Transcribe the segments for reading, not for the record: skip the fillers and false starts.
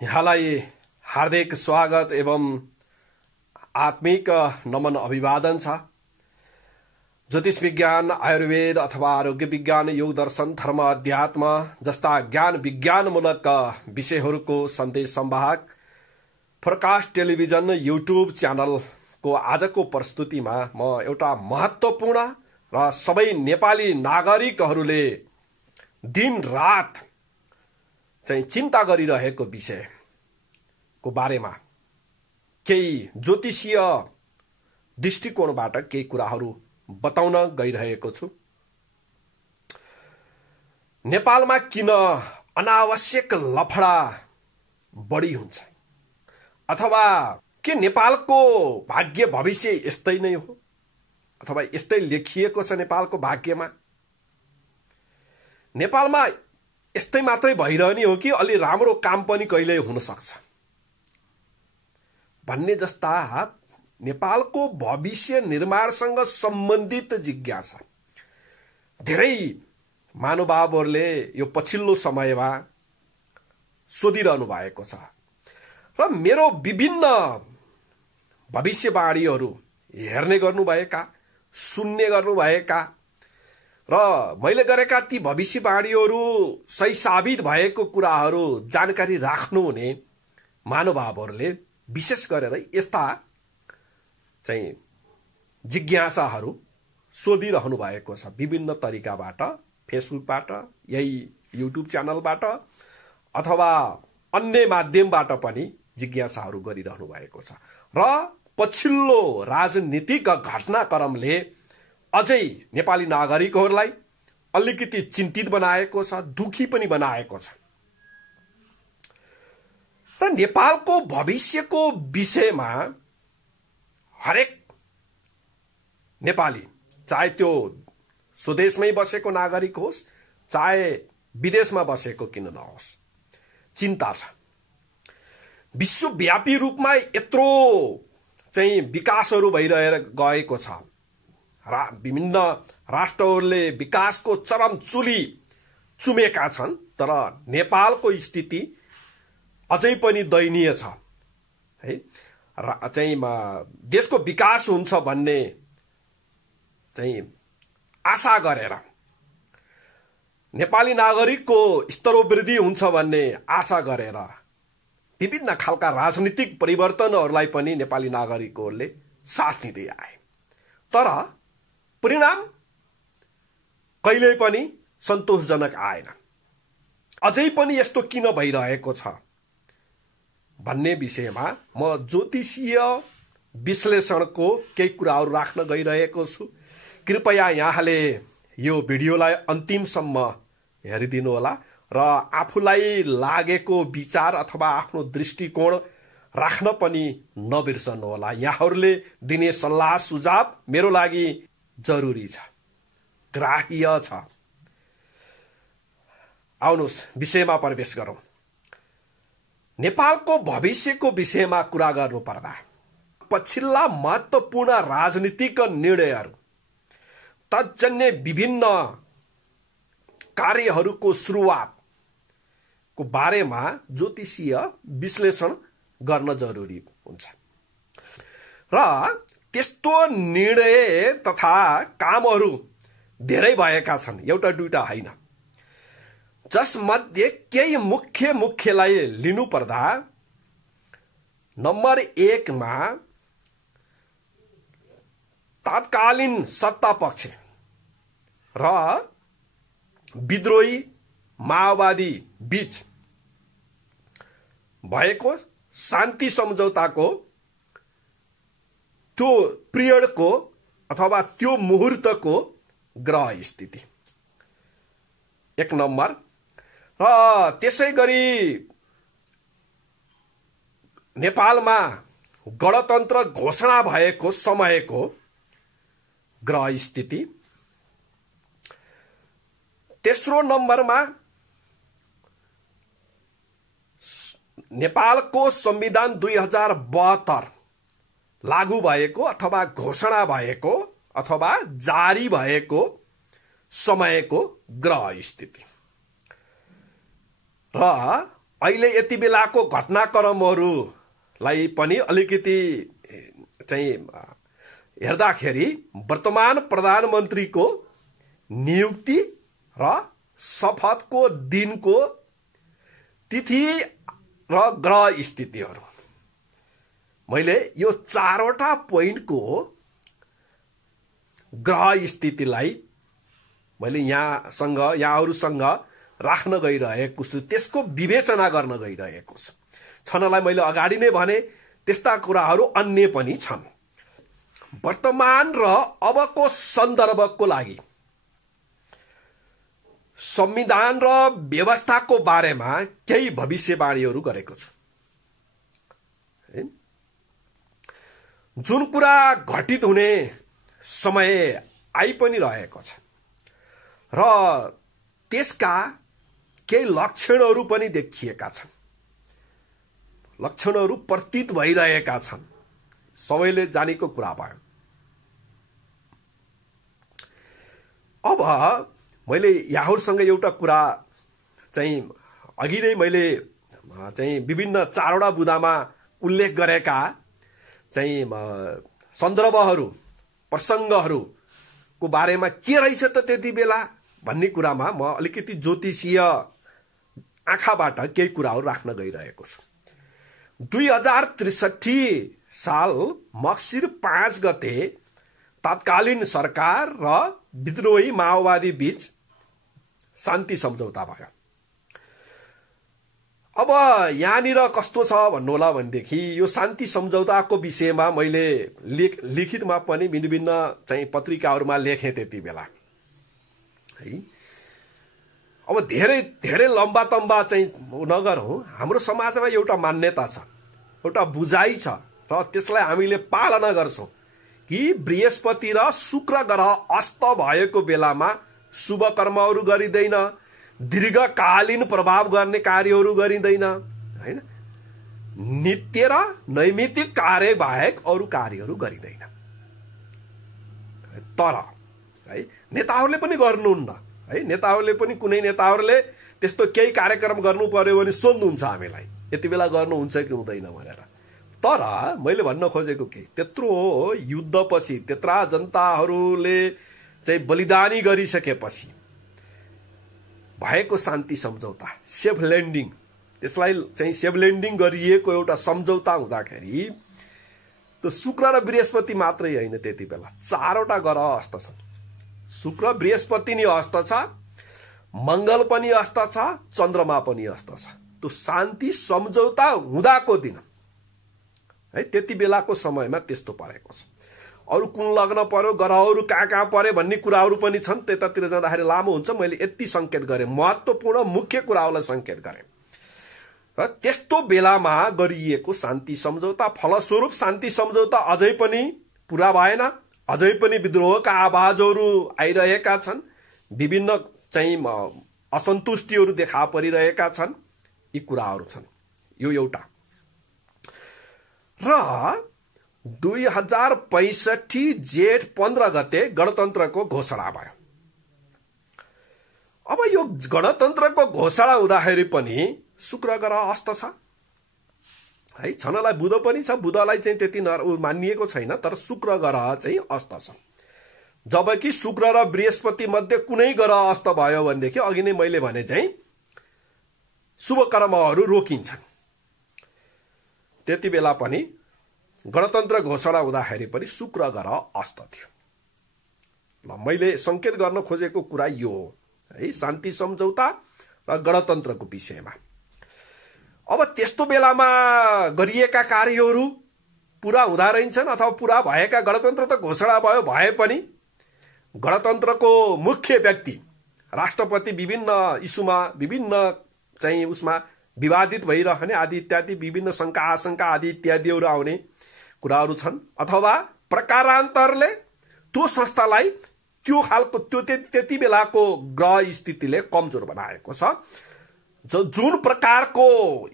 यहाँलाई हार्दिक स्वागत एवं आत्मिक नमन अभिवादन छ। ज्योतिष विज्ञान, आयुर्वेद अथवा आरोग्य विज्ञान, योग दर्शन, धर्म, अध्यात्म जस्ता ज्ञान विज्ञानमूलक विषयहरूको सन्देश संवाहक फोरकास्ट टेलिभिजन युट्युब च्यानलको आजको प्रस्तुतिमा म एउटा महत्त्वपूर्ण र सबै नेपाली नागरिकहरूले दिन रात चाहिँ चिन्ता गरिरहेको विषयको बारेमा केही ज्योतिषीय दृष्टिकोणबाट केही कुराहरू बताउन गइरहेको छु। नेपालमा किन अनावश्यक लफडा बढी हुन्छ, अथवा के नेपालको भाग्य भविष्य यस्तै नै हो, अथवा यस्तै लेखिएको छ नेपालको भाग्यमा? नेपालमा यस्तै मात्रै भइरहने हो कि अलि राम्रो काम पनि कहिल्यै हुन सक्छ भन्ने जस्ता नेपालको भविष्य निर्माणसँग सम्बन्धित जिज्ञासा धेरै महानुभावहरूले यो पछिल्लो समयमा सोधिरहनु भएको छ र मेरो विभिन्न भविष्यवाणीहरू हेर्ने गर्नुभएका, सुन्ने गर्नुभएका र मैले गरेका ती भविष्यवाणीहरू सही साबित भएको कुराहरू जानकारी राख्नुहुने महानुभावहरूले विशेष गरेर यस्ता चाहिँ जिज्ञासाहरू सोधिरहनु भएको छ। विभिन्न तरिकाबाट, फेसबुकबाट, यही युट्युब च्यानलबाट अथवा अन्य माध्यमबाट पनि जिज्ञासाहरू गरिरहनु भएको छ र पछिल्लो राजनीतिक घटनाक्रमले अझै नेपाली नागरिकहरूलाई अलिकति चिन्तित बनाएको छ, दुखी पनि बनाएको छ र नेपालको भविष्यको विषयमा हरेक नेपाली, चाहे त्यो स्वदेशमै बसेको नागरिक होस् चाहे विदेशमा बसेको किन नहोस्, चिन्ता छ। विश्वव्यापी रूपमा यत्रो चाहिँ विकासहरू भइरहेर गएको छ। विभिन्न राष्ट्रहरूले विकासको चरम चुली चुमेका छन्, तर नेपालको स्थिति अझै पनि दयनीय छ है। चाहिँ देशको विकास हुन्छ भन्ने चाहिँ आशा गरेर, नेपाली नागरिकको स्तरोवृद्धि हुन्छ भन्ने आशा गरेर विभिन्न खालका राजनीतिक परिवर्तनहरूलाई पनि नेपाली नागरिकहरूले साथ दिँदै आए, तर परिणाम कहिल्यै पनि सन्तोषजनक आएन। अझै पनि यस्तो किन भइरहेको छ भन्ने विषयमा म ज्योतिषीय विश्लेषणको केही कुराहरू राख्न गइरहेको छु। कृपया यहाँले यो भिडियोलाई अन्तिमसम्म हेरिदिनु होला र आफूलाई लागेको विचार अथवा आफ्नो दृष्टिकोण राख्न पनि नबिर्सनु होला। यहाँहरूले दिने सल्लाह सुझाव मेरो लागि जरुरी छ, ग्राह्य छ। आउनुहोस् विषयमा प्रवेश गरौं। नेपालको भविष्यको विषयमा कुरा गर्नु पर्दा पछिल्ला महत्त्वपूर्ण राजनीतिक निर्णयहरू तत्जन्य विभिन्न कार्यहरूको सुरुवातको बारेमा ज्योतिषीय विश्लेषण गर्न जरुरी हुन्छ र त्यस्तो निर्णय तथा कामहरू धेरै भएका छन्, एउटा दुईटा होइन। जसमध्ये केही मुख्यलाई लिनु पर्दा नम्बर 1 मा तत्कालीन सत्ता पक्ष र विद्रोही माओवादी बीच भएको शान्ति सम्झौताको त्यो पिरियडको अथवा त्यो मुहूर्तको ग्रह स्थिति 1 नम्बर, र त्यसै गरी नेपालमा गणतन्त्र घोषणा भएको समयको ग्रह स्थिति। तेस्रो नम्बरमा नेपालको संविधान 2072 लागू भएको अथवा घोषणा भएको अथवा जारी भएको समयको ग्रह स्थिति र अहिले यति बेलाको घटनाक्रमहरूलाई पनि अलिकति चाहिँ हेर्दाखेरि वर्तमान प्रधानमन्त्रीको नियुक्ति र शपथको दिनको तिथि र ग्रह स्थितिहरू, मैले यो 4वटा पोइन्टको ग्रह स्थितिलाई मैले यहाँहरूसँग राख्न गइरहेको छु, त्यसको विवेचना गर्न गइरहेको छु। छनलाई मैले अगाडि नै भने त्यस्ता कुराहरू अन्य पनि छन्। वर्तमान र अबको सन्दर्भको लागि संविधान र व्यवस्थाको बारेमा केही भविष्यवाणीहरू गरेको छु। जुन कुरा घटित हुने समय आइ पनि रहेको छ र त्यसका केही लक्षणहरू पनि देखिएका छन्, लक्षणहरू प्रतीत भइरहेका छन्, सबैले जानेको कुरा भयो। अब मैले यहाँहरूसँग एउटा कुरा चाहिँ अघि नै मैले चाहिँ विभिन्न 4वटा बुँदामा उल्लेख गरेका चाहिँ सन्दर्भहरू प्रसङ्गहरूको बारेमा के रहेछ त त्यति बेला भन्ने कुरामा म अलिकति ज्योतिषीय आँखाबाट केही कुराहरू राख्न गइरहेको छु। 2063 साल मक्सिर 5 गते तत्कालीन सरकार र विद्रोही माओवादी बीच शान्ति सम्झौता भयो। अब यहाँनिर कस्तो छ भन्नु होला भनेदेखि यो शान्ति सम्झौताको विषयमा मैले लिखितमा पनि विभिन्न चाहिँ पत्रिकाहरूमा लेखेँ त्यति बेला है। अब धेरै धेरै लम्बा तम्बा चाहिँ नगरौँ, हाम्रो समाजमा एउटा मान्यता छ, एउटा बुझाइ छ र त्यसलाई हामीले पालना गर्छौँ कि बृहस्पति र शुक्र ग्रह अस्त भएको बेलामा शुभ कर्महरू गरिँदैन, दीर्घकालीन प्रभाव गर्ने कार्यहरू गरिँदैन हैन, नित्य र नैमित्तिक कार्य बाहेक अरू कार्यहरू गरिँदैन। तर है नेताहरूले पनि गर्नुहुन्न है, नेताहरूले पनि कुनै नेताहरूले त्यस्तो केही कार्यक्रम गर्नु पर्यो भने सोध्नुहुन्छ हामीलाई यति बेला गर्नुहुन्छ कि हुँदैन भनेर। तर मैले भन्न खोजेको के त्यत्रो युद्धपछि त्यत्रा जनताहरूले चाहिँ बलिदानी गरिसकेपछि भएको शान्ति सम्झौता, सेफ ल्यान्डिङ, त्यसलाई चाहिँ सेफ ल्यान्डिङ गरिएको एउटा सम्झौता हुँदाखेरि त्यो शुक्र र बृहस्पति मात्रै होइन, त्यति बेला 4वटा ग्रह अस्त छन्। शुक्र बृहस्पति नि अस्त छ, मंगल पनि अस्त छ, चन्द्रमा पनि अस्त छ। त्यो शान्ति सम्झौता हुँदाको दिन है त्यति बेलाको समयमा त्यस्तो परेको छ। अरू कुन लग्न पर्यो, ग्रहहरू कहाँ परे भन्ने कुराहरू पनि छन्, त्यतातिर जाँदाखेरि लामो हुन्छ। मैले यति संकेत गरेँ, महत्त्वपूर्ण मुख्य कुराहरूलाई संकेत गरेँ। र त्यस्तो बेलामा गरिएको शान्ति सम्झौता फलस्वरूप शान्ति सम्झौता अझै पनि पूरा भएन, अझै पनि विद्रोहका आवाजहरू आइरहेका छन्, विभिन्न चाहिँ असन्तुष्टिहरू देखा परिरहेका छन्, यी कुराहरू छन्। यो एउटा। र 2065 जेठ 15 गते गणतन्त्रको घोषणा भयो। अब यो गणतन्त्रको घोषणा हुँदाखेरि पनि शुक्र ग्रह अस्त छ है, छनलाई बुध पनि छ, बुधलाई चाहिँ त्यति मानिएको छैन, तर शुक्र ग्रह चाहिँ अस्त छ। जबकि शुक्र र बृहस्पति मध्ये कुनै ग्रह अस्त भयो भनेदेखि अघि नै मैले भने चाहिँ शुभ कर्महरू रोकिन्छन्। त्यति बेला पनि गणतन्त्र घोषणा हुँदाखेरि पनि शुक्र ग्रह अस्त थियो। ल मैले संकेत गर्न खोजेको कुरा यो हो है, शान्ति सम्झौता र गणतन्त्रको विषयमा। अब त्यस्तो बेलामा गरिएका कार्यहरू पूरा हुँदा रहन्छन् अथवा पूरा भएका, गणतन्त्र त घोषणा भयो भए पनि गणतन्त्रको मुख्य व्यक्ति राष्ट्रपति विभिन्न इस्युमा विभिन्न चाहिँ उसमा विवादित भइरहने आदि इत्यादि विभिन्न शंका आशंका आदि इत्यादिहरू आउने कुराहरू छन्, अथवा प्रकारान्तरले त्यो संस्थालाई त्यो खालको त्यो त्यति बेलाको ग्रह स्थितिले कमजोर बनाएको छ, जुन प्रकारको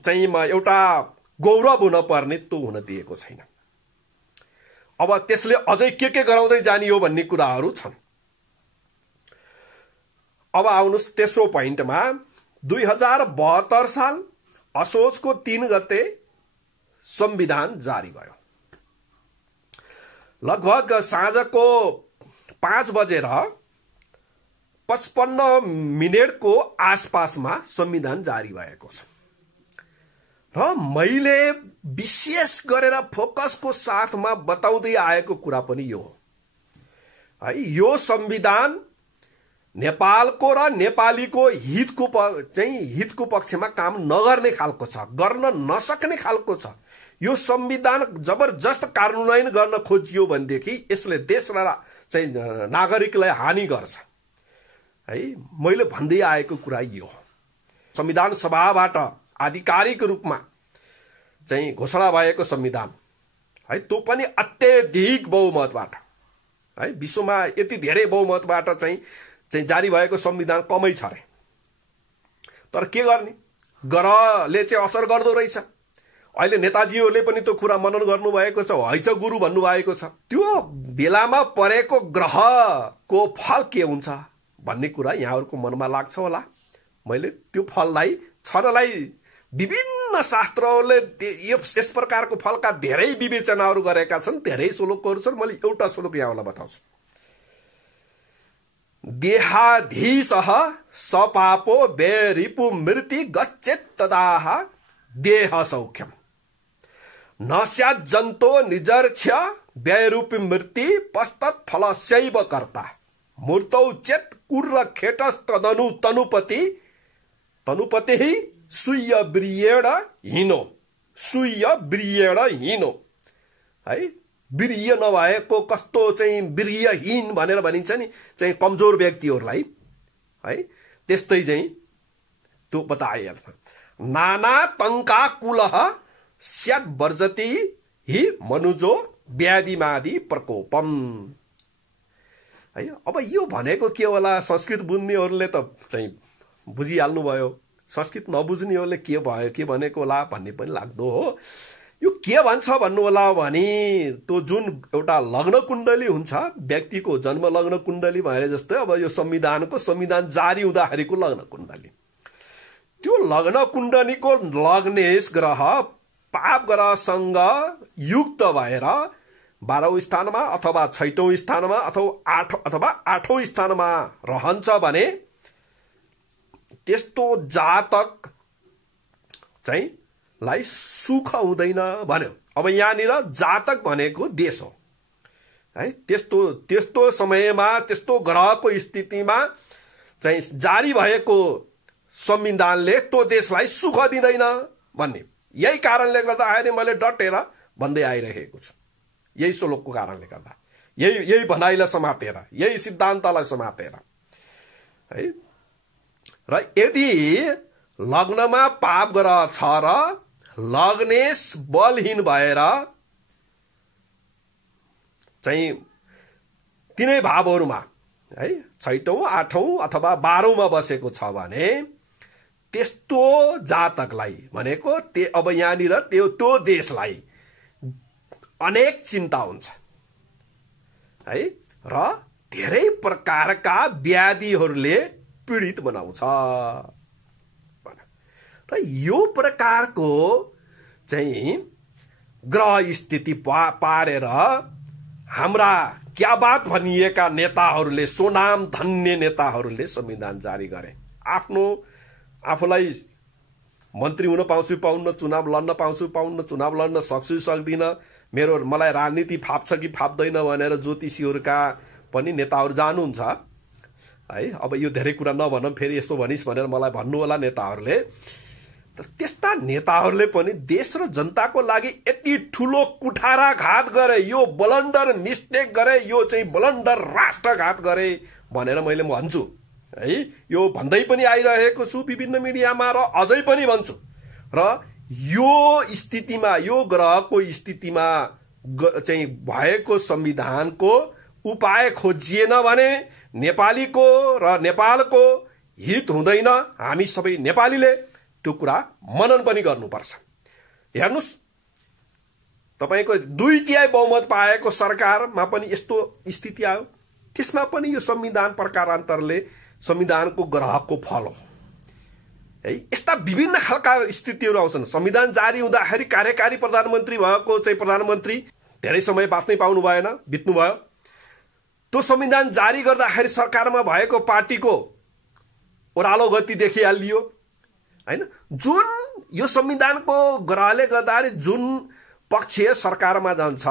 चाहिँ एउटा गौरव हुन पर्ने त्यो हुन दिएको छैन। अब त्यसले अझै के गराउँदै जाने हो भन्ने कुराहरू छन्। अब आउनुहोस् तेस्रो पोइन्टमा 2072 साल असोजको 3 गते संविधान जारी भयो। लगभग साँझको 5 बजेर 55 को आसपासमा संविधान जारी भएको छ। र मैले विशेष गरेर फोकसको साथमा बताउँदै आएको कुरा पनि यो हो है। यो संविधान नेपालको र नेपालीको हितको पक्षमा काम नगर्ने खालको छ, गर्न नसक्ने खालको छ। यो संविधान जबरजस्त कार्यान्वयन गर्न खोजियो भनेदेखि यसले देश र नागरिकलाई हानि गर्छ है। मैले भन्दै आएको कुरा यो हो। संविधान सभाबाट आधिकारिक रूपमा घोषणा भएको संविधान है, त्यो पनि अत्यधिक बहुमतबाट है। विश्वमा यति धेरै बहुमतबाट जारी भएको संविधान कमै छ रे। तर के गर्ने, ग्रहले असर गर्दो रहेछ। अहिले नेताजीहरूले पनि त्यो कुरा मनन गर्नुभएको छ, हैच गुरु भन्नुभएको छ। त्यो बेलामा परेको ग्रहको फल के हुन्छ भन्ने कुरा यहाँहरूको मनमा लाग्छ होला। मैले त्यो फललाई छनलाई विभिन्न शास्त्रहरूले यस प्रकारको फलका धेरै विवेचनाहरू गरेका छन्, धेरै श्लोकहरू छन्। मैले एउटा श्लोक यहाँलाई बताउँछु। देहाधीशः सपापो बेरिपु मृति गच्छेत् तदाह देह सौख्यम न स्यात् जन्तो निजर्क्ष्य व्यरूपी मृति पस्तत् फलस्यैव कर्ता मूर्तौ चेत् कुर्र खेटस्तदनु तनुपति तनुपतिः सूय ब्रियेण हिनो है। वीर्य नभएको कस्तो वीर्यहीन भनेर भनिन्छ नि कमजोर व्यक्तिहरूलाई है, त्यस्तै त्यो बताइहाल्छ। नाना तंका कुलः स्यात् वर्जति हि मनुजो व्याधिमादि प्रकोपम है। अब यो भनेको के होला, संस्कृत बुझ्नेहरूले त बुझिहाल्नु भयो, संस्कृत नबुझ्नेहरूले के भनेको होला भन्ने पनि लाग्दो हो। यो के भन्छ भन्नु होला भने त्यो जुन एउटा लग्न कुण्डली हुन्छ, व्यक्तिको जन्म लग्न कुण्डली भने जस्तै अब यो संविधान जारी हुँदाखेरिको लग्न कुण्डली, त्यो लग्न कुण्डलीको लग्नेश ग्रह पाप ग्रहसँग युक्त भएर 12औं स्थानमा अथवा 6औं स्थानमा अथवा 8औं स्थानमा रहन्छ भने त्यस्तो जातक लाई सुख हुँदैन भन्यो। अब यहाँनिर जातक भनेको देश हो है। त्यस्तो समयमा त्यस्तो ग्रहको स्थितिमा जारी भएको संविधानले त्यो देशलाई सुख दिँदैन भन्ने, यही कारणले गर्दाखेरि मैले डटेर भन्दै आइरहेको छु। यही श्लोकको कारणले गर्दा, यही भनाइलाई समातेर, यही सिद्धान्तलाई समातेर है। र यदि लग्नमा पाप ग्रह छ र लग्नेश बलहीन भएर तिनै भावहरूमा है 6औं 8औं अथवा 12औं बसेको छ भने त्यस्तो जातकलाई भनेको अब यहाँनिर त्यो देशलाई अनेक चिन्ता हुन्छ है, र धेरै प्रकारका व्याधिहरूले पीडित बनाउँछ। र यो प्रकारको ग्रह स्थिति पारेर हाम्रा क्या बात भनिएका नेताहरूले, सोनाम धन्य नेताहरूले संविधान जारी गरे। आफूलाई मन्त्री हुन पाउँछु पाउन्न, चुनाव लड्न पाउँछु पाउन्न, चुनाव लड्न सक्छु सक्दिन, मलाई राजनीति फाप्छ कि फाप्दैन भनेर ज्योतिषीहरूका पनि नेताहरू जानुहुन्छ है। अब यो धेरै कुरा नभनौँ, फेरि यस्तो भनिस् भनेर मलाई भन्नु होला नेताहरूले। तर त्यस्ता नेताहरूले पनि देश र जनताको लागि यति ठुलो कुठाराघात गरे, यो ब्लन्डर मिस्टेक गरे, यो ब्लन्डर राष्ट्रघात गरे भनेर मैले भन्छु है। यो भन्दै पनि आइरहेको छु विभिन्न मिडियामा र अझै पनि भन्छु। र यो स्थितिमा, यो ग्रहको स्थितिमा भएको संविधानको उपाय खोजिएन भने नेपालीको र नेपालको हित हुँदैन। हामी सबै नेपालीले त्यो कुरा मनन पनि गर्नुपर्छ। हेर्नुस्, तपाईको 2/3 बहुमत पाएको सरकारमा पनि यस्तो स्थिति आयो, त्यसमा पनि यो संविधान प्रकारान्तरले संविधानको ग्रहको फल हो है। यस्ता विभिन्न खालका स्थितिहरू आउँछन्। संविधान जारी हुँदाखेरि कार्यकारी प्रधानमन्त्री भएको चाहिँ प्रधानमन्त्री धेरै समय बाँच्नै पाउनु भएन, बित्नु भयो। त्यो संविधान जारी गर्दाखेरि सरकारमा भएको पार्टीको ओह्रालो गति देखिहालियो हैन। जुन यो संविधानको ग्रहले गर्दाखेरि जुन पक्ष सरकारमा जान्छ,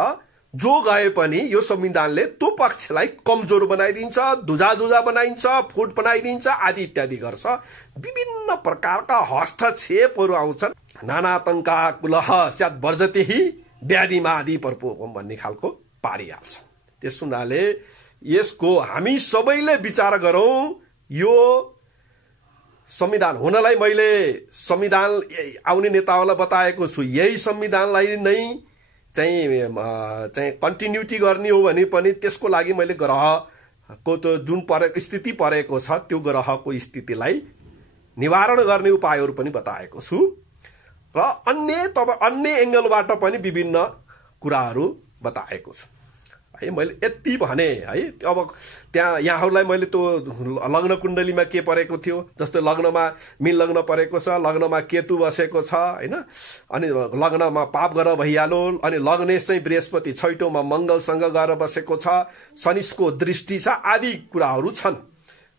जो गए पनि यो संविधानले त्यो पक्षलाई कमजोर बनाइदिन्छ, दुजा बनाइदिन्छ, फुट बनाइदिन्छ आदि इत्यादि गर्छ। विभिन्न प्रकारका हस्तक्षेपहरू आउँछन्। नानातंका कुलह स्यात् वर्जतेहि व्याधिमादि परपोकम भन्ने खालको पारिहाल्छ। त्यस हुनाले यसको हामी सबैले विचार गरौं। यो संविधान हुनलाई मैले संविधान आउने नेताहरूलाई बताएको छु, यही संविधानलाई नै चाहिँ कन्टिन्युटी गर्ने हो भने पनि त्यसको लागि मैले ग्रहको त्यो जुन स्थिति परेको छ त्यो ग्रहको स्थितिलाई निवारण गर्ने उपायहरू पनि बताएको छु र अन्य एंगलबाट पनि विभिन्न कुराहरू बताएको छु है। मैले यति भने है। अब त्यहाँ यहाँहरूलाई मैले त्यो लग्न कुण्डलीमा के परेको थियो, जस्तै लग्नमा मीन लग्न परेको छ, लग्नमा केतु बसेको छ हैन, अनि लग्नमा पाप गरेर भइहाल्यो, अनि लग्नेश चाहिँ बृहस्पति छैटौंमा मंगलसँग गएर बसेको छ, शनिको दृष्टि छ आदि कुराहरू छन्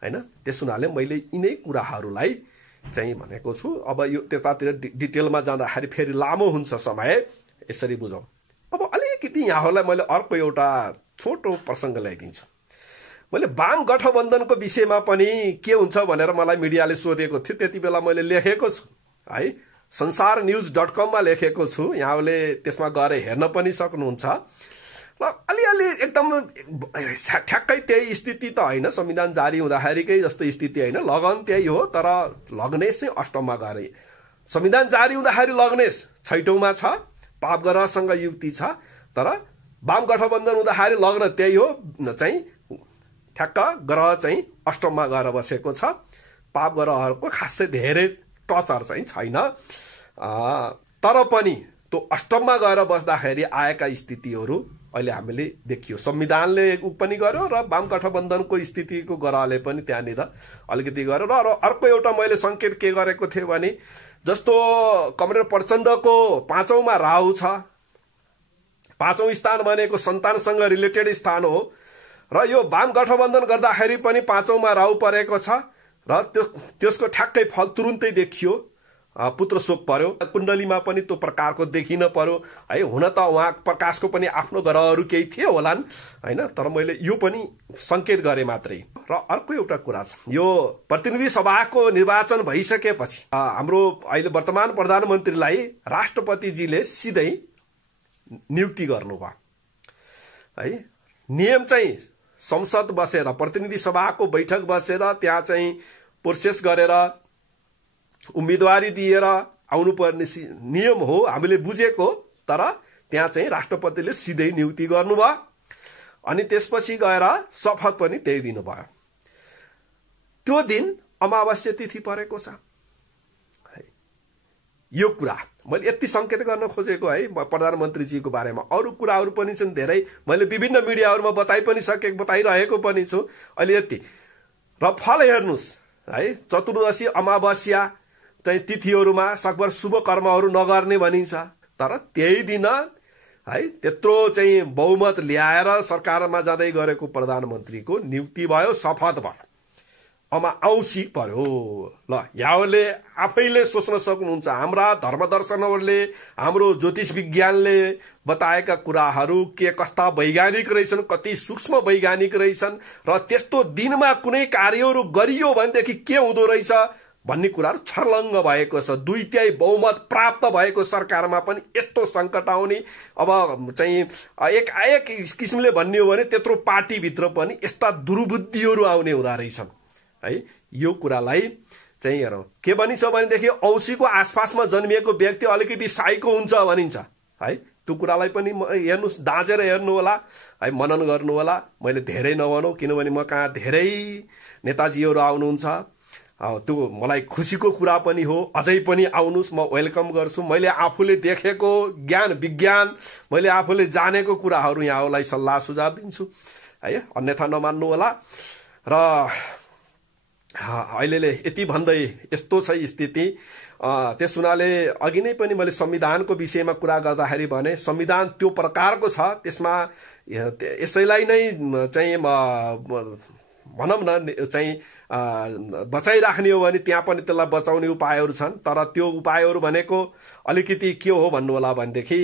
हैन। त्यस हुनाले मैले यिनै कुराहरूलाई चाहिँ भनेको छु। अब यो त्यतातिर डिटेलमा जाँदाखेरि फेरि लामो हुन्छ समय, यसरी बुझौं। अब अलिकति यहाँहरूलाई मैले अर्को एउटा छोटो प्रसंग ल्याइदिन्छु। मैले वाम गठबन्धनको विषयमा पनि के हुन्छ भनेर मलाई मिडियाले सोधेको थियो। त्यति बेला मैले लेखेको छु है, संसारnews.com मा लेखेको छु। यहाँले त्यसमा गएर हेर्न पनि सक्नुहुन्छ। र अलिअलि एकदम ठ्याक्कै त्यही स्थिति त होइन, संविधान जारी हुँदाखेरिकै जस्तो स्थिति होइन, लगन त्यही हो, तर लग्नेश चाहिँ अष्टममा गए। संविधान जारी हुँदाखेरि लग्नेश छैटौंमा छ, पाप ग्रहसँग युक्ति छ, तर वाम गठबन्धन हुँदाखेरि लग्न त्यही हो, चाहिँ ठ्याक्क ग्रह चाहिँ अष्टममा गएर बसेको छ। पाप ग्रहहरूको खासै धेरै टचर चाहिँ छैन, तर पनि त्यो अष्टममा गएर बस्दाखेरि आएका स्थितिहरू अहिले हामीले देखियो। संविधानले पनि गर्यो र वाम गठबन्धनको स्थितिको ग्रहले पनि त्यहाँनिर अलिकति गर्यो। र अर्को एउटा मैले संकेत के गरेको थिएँ भने, जस्तो कमरेड प्रचण्डको 5औंमा राहु छ, 5औं स्थान भनेको सन्तानसँग रिलेटेड स्थान हो, र यो वाम गठबन्धन गर्दाखेरि पनि 5औंमा राहु परेको छ, र त्यसको ठ्याक्कै फल तुरुन्तै देखियो, पुत्र शोक पर्यो। कुण्डलीमा पनि त्यो प्रकारको देखिन पर्यो है। हुन त उहाँ प्रकाशको पनि आफ्नो ग्रहहरू केही थिए होलान् हैन, तर मैले यो पनि संकेत गरे मात्रै। र अर्को एउटा कुरा छ, यो प्रतिनिधि सभाको निर्वाचन भइसकेपछि हाम्रो अहिले वर्तमान प्रधानमन्त्रीलाई राष्ट्रपतिजीले सिधै नियुक्ति गर्नुभयो है। नियम चाहिँ संसद बसेर, प्रतिनिधि सभाको बैठक बसेर त्यहाँ चाहिँ प्रोसेस गरेर उम्मेदवारी दिएर आउनुपर्ने नियम हो, हामीले बुझेको। तर त्यहाँ चाहिँ राष्ट्रपतिले सिधै नियुक्ति गर्नुभयो, अनि त्यसपछि गएर शपथ पनि त्यही दिनुभयो। त्यो दिन अमावास्या तिथि परेको छ है। यो कुरा मैले यति संकेत गर्न खोजेको है प्रधानमन्त्रीजीको बारेमा। अरू कुराहरू पनि छन् धेरै, मैले विभिन्न मिडियाहरूमा बताइरहेको पनि छु। अहिले यति र फल हेर्नुस् है। चतुर्दशी अमावास्या चाहिँ तिथिहरूमा सकभर शुभ कर्महरू नगर्ने भनिन्छ, तर त्यही दिन है त्यत्रो चाहिँ बहुमत ल्याएर सरकारमा जाँदै गरेको प्रधानमन्त्रीको नियुक्ति भयो, शपथ भयो, औँसी पर्यो। ल यहाँहरूले आफैले सोच्न सक्नुहुन्छ, हाम्रा धर्मदर्शनहरूले, हाम्रो ज्योतिष विज्ञानले बताएका कुराहरू के कस्ता वैज्ञानिक रहेछन्, कति सूक्ष्म वैज्ञानिक रहेछन्, र त्यस्तो दिनमा कुनै कार्यहरू गरियो भनेदेखि के हुँदो रहेछ भन्ने कुराहरू छर्लङ्ग भएको छ। 2/3 बहुमत प्राप्त भएको सरकारमा पनि यस्तो संकट आउने। अब चाहिँ एक किसिमले भन्ने हो भने त्यत्रो पार्टीभित्र पनि यस्ता दुर्बुद्धिहरू आउने हुँदा रहेछन् है। यो कुरालाई चाहिँ हेरौँ। के भनिन्छ भनेदेखि औँसीको आसपासमा जन्मिएको व्यक्ति अलिकति साइको हुन्छ भनिन्छ है। त्यो कुरालाई पनि हेर्नुस्, दाँजेर हेर्नु होला है, मनन गर्नु होला। मैले धेरै नभनौँ, किनभने म कहाँ धेरै नेताजीहरू आउनुहुन्छ। त्यो मलाई खुसीको कुरा पनि हो। अझै पनि आउनुस्, म वेलकम गर्छु। मैले आफूले देखेको ज्ञान विज्ञान, मैले आफूले जानेको कुराहरू यहाँलाई सल्लाह सुझाव दिन्छु है, अन्यथा नमान्नु होला। र अहिले यति भन्दै यस्तो छ स्थिति। त्यस हुनाले अघि नै पनि मैले संविधानको विषयमा कुरा गर्दाखेरि भने संविधान त्यो प्रकारको छ, त्यसमा यसैलाई नै चाहिँ भनौँ न चाहिँ बचाइराख्ने हो भने त्यहाँ पनि त्यसलाई बचाउने उपायहरू छन्। तर त्यो उपायहरू भनेको अलिकति के हो भन्नु होला भनेदेखि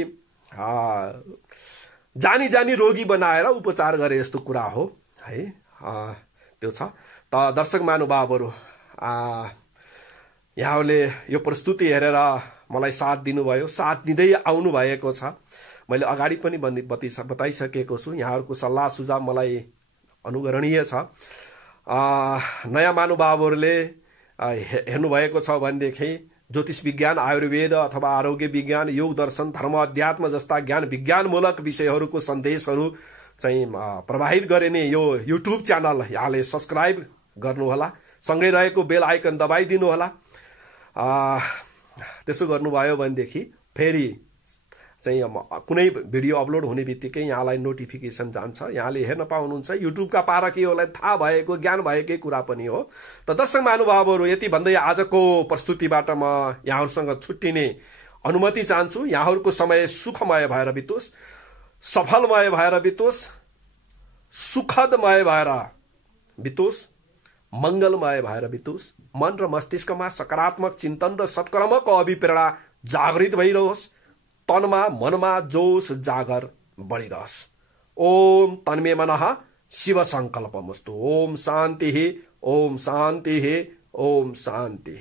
जानी जानी रोगी बनाएर उपचार गरे जस्तो कुरा हो है। त्यो छ। त दर्शक महानुभावहरू, यहाँहरूले यो प्रस्तुति हेरेर मलाई साथ दिनुभयो, साथ दिँदै आउनु भएको छ। मैले अगाडि पनि बताइसकेको छु, यहाँहरूको सल्लाह सुझाव मलाई अनुकरणीय छ। नयाँ महानुभावहरूले हेर्नुभएको छ भनेदेखि ज्योतिष विज्ञान, आयुर्वेद अथवा आरोग्य विज्ञान, योग दर्शन, धर्म अध्यात्म जस्ता ज्ञान विज्ञानमूलक विषयहरूको सन्देशहरू चाहिँ प्रवाहित गरिने यो युट्युब च्यानल यहाँले सब्सक्राइब गर्नुहोला, सँगै रहेको बेल आइकन दबाइदिनु होला। त्यसो गर्नुभयो भनेदेखि फेरि चाहिँ कुनै भिडियो अपलोड हुने बित्तिकै यहाँलाई नोटिफिकेसन जान्छ, यहाँले हेर्न पाउनुहुन्छ। युट्युबका पारखीहरूलाई थाहा भएको, ज्ञान भएकै कुरा पनि हो। त दर्शक महानुभावहरू, यति भन्दै आजको प्रस्तुतिबाट म यहाँहरूसँग छुट्टिने अनुमति चाहन्छु। यहाँहरूको समय सुखमय भएर बितोस्, सफलमय भएर बितोस्, सुखदमय भएर बितोस्, मंगलमय भएर बितोस्। मन र मस्तिष्कमा सकारात्मक चिन्तन र सत्कर्मको अभिप्रेरणा जागृत भइरहोस्। तनमा मनमा जोश जागर बढिरहोस्। ओम तन्मे मनः शिव संकल्पमस्तु। ओम शान्ति, ओम शान्ति, ओम शान्ति।